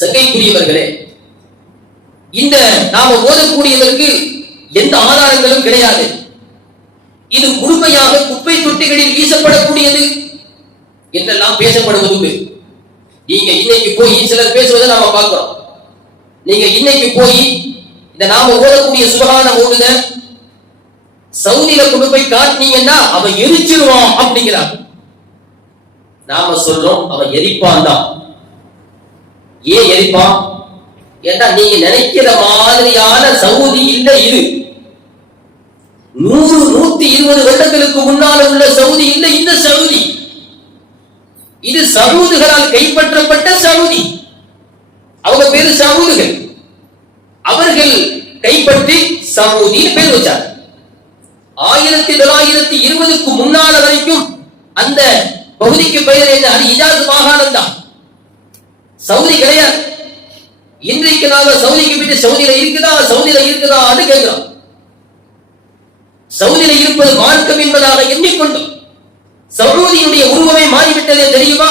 சங்கைக்குரியவர்களே, இந்த நாம ஓதக்கூடியதற்கு எந்த ஆதாரங்களும் கிடையாது. இது முழுமையாக குப்பை தொட்டிகளில் வீசப்படக்கூடியது என்றெல்லாம் பேசப்படுவது. நீங்க இன்னைக்கு போய் சிலர் பேசுவதை நாம பார்க்கிறோம். நீங்க இன்னைக்கு போய் இந்த நாம ஓதக்கூடிய சுபஹான ஓடுத சவுதியில கொண்டு போய் காட்டினீங்கன்னா அவன் எரிச்சிருவான் அப்படிங்கிறான். நாம சொல்றோம் அவன் எரிப்பான் தான். ஏன் எரிப்பான்? ஏன்னா நீங்க நினைக்கிற மாதிரியான சவுதி இல்லை இது. 100-120 வருடங்களுக்கு முன்னால உள்ள சவுதி இல்லை இந்த சவுதி. இது சவுதிகளால் கைப்பற்றப்பட்ட சவுதி. அவங்க பேரு சவுதிகள். அவர்கள் கைப்பற்றி சவுதின்னு பேர் வச்சார். 1920க்கு முன்னால வரைக்கும் அந்த பகுதிக்கு பெயர் என்ன? அது இஜாஸ் மாகாணம் தான், சவுதி கிடையாது. இன்றைக்கு நாம சவுதிக்கு போயிட்டு சவுதியில இருக்குதான்னு கேட்கிறோம். சவுதியில இருப்பது மார்க்கம் என்பதாக எண்ணிக்கொண்டோம். சவுதியினுடைய உருவமே மாறிவிட்டதே தெரியுமா?